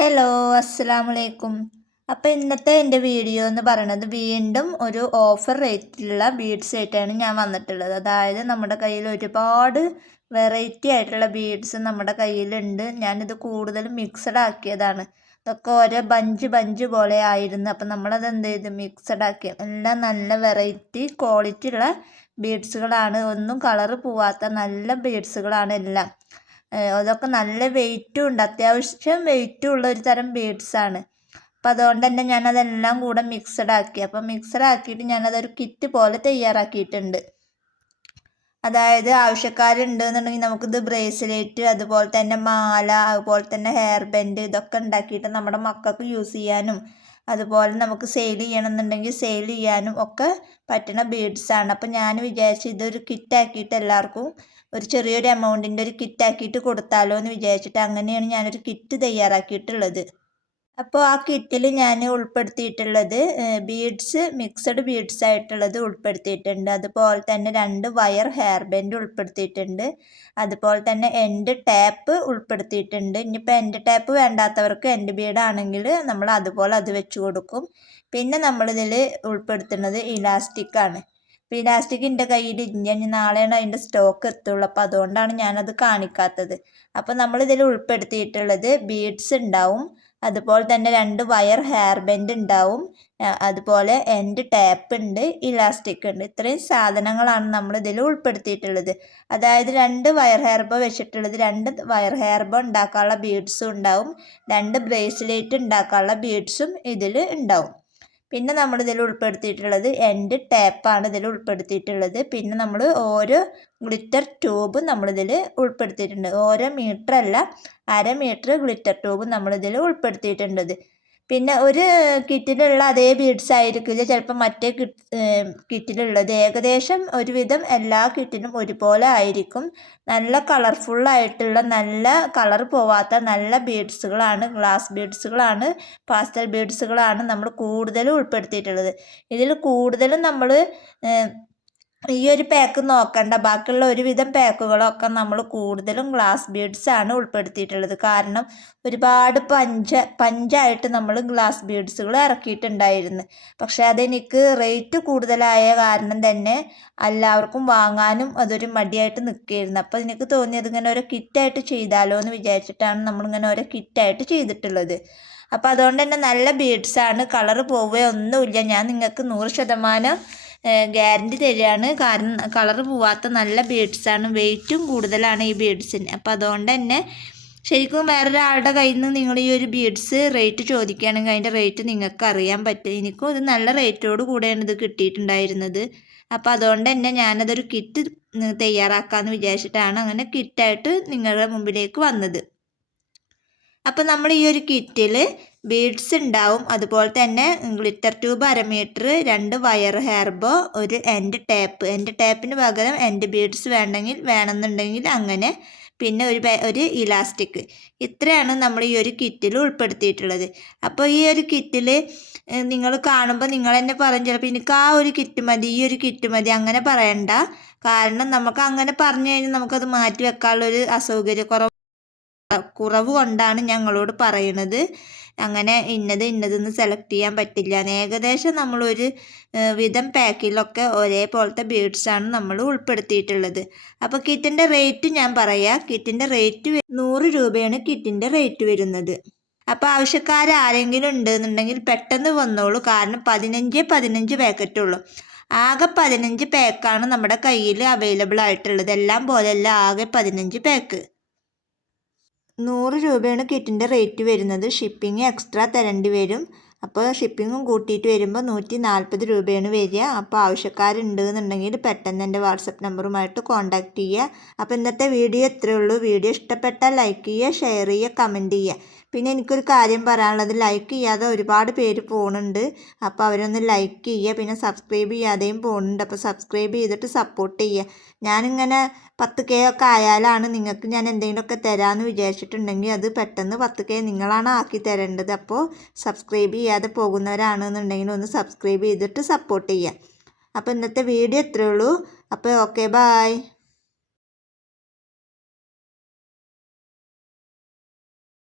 Hello, അസ്സലാമലൈക്കും. അപ്പോൾ ഇന്നത്തെ എൻ്റെ വീഡിയോ എന്ന് പറയുന്നത് വീണ്ടും ഒരു ഓഫർ റേറ്റിലുള്ള ബീഡ്സ് ആയിട്ടാണ് ഞാൻ വന്നിട്ടുള്ളത്. അതായത് നമ്മുടെ കയ്യിൽ ഒരുപാട് വെറൈറ്റി ആയിട്ടുള്ള ബീഡ്സ് നമ്മുടെ കയ്യിലുണ്ട്. ഞാനിത് കൂടുതലും മിക്സഡ് ആക്കിയതാണ്. ഇതൊക്കെ ഓരോ ബഞ്ച് പോലെ ആയിരുന്നു. അപ്പം നമ്മളത് എന്ത് ചെയ്തു, മിക്സഡ് ആക്കി. എല്ലാം നല്ല വെറൈറ്റി ക്വാളിറ്റി ഉള്ള ബീഡ്സുകളാണ്. ഒന്നും കളറ് പോവാത്ത നല്ല ബീഡ്സുകളാണ് എല്ലാം. അതൊക്കെ നല്ല വെയിറ്റും ഉണ്ട്, അത്യാവശ്യം വെയിറ്റും ഉള്ള ഒരു തരം ബീഡ്സാണ്. അപ്പോൾ അതുകൊണ്ട് തന്നെ ഞാനതെല്ലാം കൂടെ മിക്സഡ് ആക്കി. അപ്പോൾ മിക്സഡ് ആക്കിയിട്ട് ഞാനതൊരു കിറ്റ് പോലെ തയ്യാറാക്കിയിട്ടുണ്ട്. അതായത് ആവശ്യക്കാരുണ്ട് എന്നുണ്ടെങ്കിൽ നമുക്കിത് ബ്രേസ്ലെറ്റ്, അതുപോലെ തന്നെ മാല, അതുപോലെ തന്നെ ഹെയർ ബാൻഡ്, ഇതൊക്കെ ഉണ്ടാക്കിയിട്ട് നമ്മുടെ മക്കൾക്ക് യൂസ് ചെയ്യാനും അതുപോലെ നമുക്ക് സെയിൽ ചെയ്യണമെന്നുണ്ടെങ്കിൽ സെയിൽ ചെയ്യാനും ഒക്കെ പറ്റുന്ന ബീഡ്സാണ്. അപ്പോൾ ഞാൻ വിചാരിച്ചു ഇതൊരു കിറ്റാക്കിയിട്ട് എല്ലാവർക്കും ഒരു ചെറിയൊരു എമൗണ്ടിൻ്റെ ഒരു കിറ്റാക്കിയിട്ട് കൊടുത്താലോ എന്ന് വിചാരിച്ചിട്ട് അങ്ങനെയാണ് ഞാനൊരു കിറ്റ് തയ്യാറാക്കിയിട്ടുള്ളത്. അപ്പോൾ ആ കിറ്റിൽ ഞാൻ ഉൾപ്പെടുത്തിയിട്ടുള്ളത് ബീഡ്സ്, മിക്സഡ് ബീഡ്സ് ആയിട്ടുള്ളത് ഉൾപ്പെടുത്തിയിട്ടുണ്ട്. അതുപോലെ തന്നെ 2 വയർ ഹെയർ ബാൻഡ് ഉൾപ്പെടുത്തിയിട്ടുണ്ട്. അതുപോലെ തന്നെ എൻഡ് ടാപ്പ് ഉൾപ്പെടുത്തിയിട്ടുണ്ട്. ഇനിയിപ്പോൾ എൻഡ് ടാപ്പ് വേണ്ടാത്തവർക്ക് എൻഡ് ബീഡ് ആണെങ്കിൽ നമ്മൾ അതുപോലെ അത് വെച്ച് കൊടുക്കും. പിന്നെ നമ്മളിതിൽ ഉൾപ്പെടുത്തുന്നത് ഇലാസ്റ്റിക്കാണ്. അപ്പോൾ ഇലാസ്റ്റിക് എൻ്റെ കയ്യിൽ ഇല്ല, ഇനി നാളെയാണ് അതിൻ്റെ സ്റ്റോക്ക് എത്തുള്ളൂ. അപ്പോൾ അതുകൊണ്ടാണ് ഞാനത് കാണിക്കാത്തത്. അപ്പോൾ നമ്മളിതിൽ ഉൾപ്പെടുത്തിയിട്ടുള്ളത് ബീഡ്സ് ഉണ്ടാവും, അതുപോലെ തന്നെ 2 വയർ ഹെയർ ബാൻഡ് ഉണ്ടാവും, അതുപോലെ എൻഡ് ടാപ്പ് ഉണ്ട്, ഇലാസ്റ്റിക് ഉണ്ട്. ഇത്രയും സാധനങ്ങളാണ് നമ്മൾ ഇതിൽ ഉൾപ്പെടുത്തിയിട്ടുള്ളത്. അതായത് 2 വയർ ഹെയർ ബോ വെച്ചിട്ടുള്ളത് 2 വയർ ഹെയർ ബോ ഉണ്ടാക്കാനുള്ള ബീഡ്സും ഉണ്ടാവും, 2 ബ്രേസ്ലെറ്റ് ഉണ്ടാക്കാനുള്ള ബീഡ്സും ഇതിൽ ഉണ്ടാവും. പിന്നെ നമ്മളിതിൽ ഉൾപ്പെടുത്തിയിട്ടുള്ളത് എൻഡ് ടാപ്പാണ് ഇതിൽ ഉൾപ്പെടുത്തിയിട്ടുള്ളത്. പിന്നെ നമ്മൾ ഓരോ ഗ്ലിറ്റർ ട്യൂബ് നമ്മളിതിൽ ഉൾപ്പെടുത്തിയിട്ടുണ്ട്. ഓരോ മീറ്റർ അല്ല, 1/2 മീറ്റർ ഗ്ലിറ്റർ ട്യൂബ് നമ്മളിതിൽ ഉൾപ്പെടുത്തിയിട്ടുണ്ട്. പിന്നെ ഒരു കിറ്റിലുള്ള അതേ ബീഡ്സ് ആയിരിക്കില്ല ചിലപ്പോൾ മറ്റേ കിറ്റിലുള്ളത്. ഏകദേശം ഒരുവിധം എല്ലാ കിറ്റിലും ഒരുപോലെ ആയിരിക്കും. നല്ല കളർഫുള്ളായിട്ടുള്ള, നല്ല കളർ പോവാത്ത നല്ല ബീഡ്സുകളാണ്, ഗ്ലാസ് ബീഡ്സുകളാണ്, പാസ്റ്റൽ ബീഡ്സുകളാണ് നമ്മൾ കൂടുതലും ഉൾപ്പെടുത്തിയിട്ടുള്ളത്. ഇതിൽ കൂടുതലും നമ്മൾ ഈ ഒരു പാക്ക് നോക്കണ്ട, ബാക്കിയുള്ള ഒരുവിധം പാക്കുകളൊക്കെ നമ്മൾ കൂടുതലും ഗ്ലാസ് ബീഡ്സാണ് ഉൾപ്പെടുത്തിയിട്ടുള്ളത്. കാരണം ഒരുപാട് പഞ്ചായിട്ട് നമ്മൾ ഗ്ലാസ് ബീഡ്സുകൾ ഇറക്കിയിട്ടുണ്ടായിരുന്നു. പക്ഷേ അതെനിക്ക് റേറ്റ് കൂടുതലായ കാരണം തന്നെ എല്ലാവർക്കും വാങ്ങാനും അതൊരു മടിയായിട്ട് നിൽക്കുകയായിരുന്നു. അപ്പോൾ എനിക്ക് തോന്നിയത് ഇങ്ങനെ ഓരോ കിറ്റായിട്ട് ചെയ്താലോ എന്ന് വിചാരിച്ചിട്ടാണ് നമ്മളിങ്ങനെ ഓരോ കിറ്റായിട്ട് ചെയ്തിട്ടുള്ളത്. അപ്പോൾ അതുകൊണ്ട് തന്നെ നല്ല ബീഡ്സാണ്, കളറ് പോവുകയൊന്നുമില്ല. ഞാൻ നിങ്ങൾക്ക് 100% ഗ്യാരണ്ടി തരികയാണ്. കാരണം കളറ് പോവാത്ത നല്ല ബീഡ്സാണ്, വെയിറ്റും കൂടുതലാണ് ഈ ബീഡ്സിന്. അപ്പോൾ അതുകൊണ്ട് തന്നെ ശരിക്കും വേറൊരാളുടെ കയ്യിൽ നിന്ന് നിങ്ങൾ ഈ ഒരു ബീഡ്സ് റേറ്റ് ചോദിക്കുകയാണെങ്കിൽ അതിൻ്റെ റേറ്റ് നിങ്ങൾക്ക് അറിയാൻ പറ്റും. എനിക്കും ഇത് നല്ല റേറ്റോട് കൂടെയാണ് ഇത് കിട്ടിയിട്ടുണ്ടായിരുന്നത്. അപ്പോൾ അതുകൊണ്ട് തന്നെ ഞാനതൊരു കിറ്റ് തയ്യാറാക്കാമെന്ന് വിചാരിച്ചിട്ടാണ് അങ്ങനെ കിറ്റായിട്ട് നിങ്ങളുടെ മുമ്പിലേക്ക് വന്നത്. അപ്പോൾ നമ്മൾ ഈ ഒരു കിറ്റിൽ ബീഡ്സ് ഉണ്ടാവും, അതുപോലെ തന്നെ glitter tube 1/2 metre, 2 wire hair bow, ഒരു എൻഡ് ടാപ്പിന് പകരം എൻഡ് ബീഡ്സ് വേണമെന്നുണ്ടെങ്കിൽ അങ്ങനെ, പിന്നെ ഒരു ഇലാസ്റ്റിക്. ഇത്രയാണ് നമ്മൾ ഈ ഒരു കിറ്റിൽ ഉൾപ്പെടുത്തിയിട്ടുള്ളത്. അപ്പോൾ ഈ ഒരു കിറ്റിൽ നിങ്ങൾ കാണുമ്പോൾ നിങ്ങൾ തന്നെ പറയും ചിലപ്പോൾ എനിക്ക് ആ ഒരു കിറ്റ് മതി, ഈ ഒരു കിറ്റ് മതി, അങ്ങനെ പറയണ്ട. കാരണം നമുക്ക് അങ്ങനെ പറഞ്ഞു കഴിഞ്ഞാൽ നമുക്കത് മാറ്റി വെക്കാനുള്ളൊരു കുറവ് കൊണ്ടാണ് ഞങ്ങളോട് പറയുന്നത്. അങ്ങനെ ഇന്നതെന്ന് സെലക്ട് ചെയ്യാൻ പറ്റില്ല. ഏകദേശം നമ്മളൊരു വിധം പാക്കിലൊക്കെ ഒരേപോലത്തെ ബീഡ്സാണ് നമ്മൾ ഉൾപ്പെടുത്തിയിട്ടുള്ളത്. അപ്പോൾ കിറ്റിൻ്റെ റേറ്റ് ഞാൻ പറയാം. കിറ്റിൻ്റെ റേറ്റ് 100 രൂപയാണ് കിറ്റിൻ്റെ റേറ്റ് വരുന്നത്. അപ്പോൾ ആവശ്യക്കാരെങ്കിലും ഉണ്ടെന്നുണ്ടെങ്കിൽ പെട്ടെന്ന് വന്നോളൂ. കാരണം 15 പാക്കറ്റുള്ളൂ. ആകെ 15 പാക്കാണ് നമ്മുടെ കയ്യിൽ അവൈലബിൾ ആയിട്ടുള്ളത്. എല്ലാം പോലെയല്ല, ആകെ 15 പാക്ക്. 100 രൂപയാണ് കിറ്റിൻ്റെ റേറ്റ് വരുന്നത്. ഷിപ്പിംഗ് എക്സ്ട്രാ തരേണ്ടി വരും. അപ്പോൾ ഷിപ്പിങ്ങും കൂട്ടിയിട്ട് വരുമ്പോൾ 140 രൂപയാണ് വരിക. അപ്പോൾ ആവശ്യക്കാരുണ്ട് എന്നുണ്ടെങ്കിൽ പെട്ടെന്ന് എൻ്റെ വാട്സപ്പ് നമ്പറുമായിട്ട് കോൺടാക്റ്റ് ചെയ്യുക. അപ്പോൾ ഇന്നത്തെ വീഡിയോ ഇത്രയേ ഉള്ളൂ. വീഡിയോ ഇഷ്ടപ്പെട്ടാൽ ലൈക്ക് ചെയ്യുക, ഷെയർ ചെയ്യുക, കമൻറ്റ് ചെയ്യുക. പിന്നെ എനിക്കൊരു കാര്യം പറയാനുള്ളത്, ലൈക്ക് ചെയ്യാതെ ഒരുപാട് പേര് പോകുന്നുണ്ട്. അപ്പോൾ അവരൊന്ന് ലൈക്ക് ചെയ്യുക. പിന്നെ സബ്സ്ക്രൈബ് ചെയ്യാതെയും പോകുന്നുണ്ട്. അപ്പോൾ സബ്സ്ക്രൈബ് ചെയ്തിട്ട് സപ്പോർട്ട് ചെയ്യുക. ഞാനിങ്ങനെ 10K ഒക്കെ ആയാലാണ് നിങ്ങൾക്ക് ഞാൻ എന്തെങ്കിലുമൊക്കെ തരാമെന്ന് വിചാരിച്ചിട്ടുണ്ടെങ്കിൽ അത് പെട്ടെന്ന് 10K നിങ്ങളാണ് ആക്കി തരേണ്ടത്. അപ്പോൾ സബ്സ്ക്രൈബ് ചെയ്യാതെ പോകുന്നവരാണെന്നുണ്ടെങ്കിൽ ഒന്ന് സബ്സ്ക്രൈബ് ചെയ്തിട്ട് സപ്പോർട്ട് ചെയ്യുക. അപ്പോൾ ഇന്നത്തെ വീഡിയോ ഇത്രയേ ഉള്ളൂ. അപ്പോൾ ഓക്കെ, ബായ്.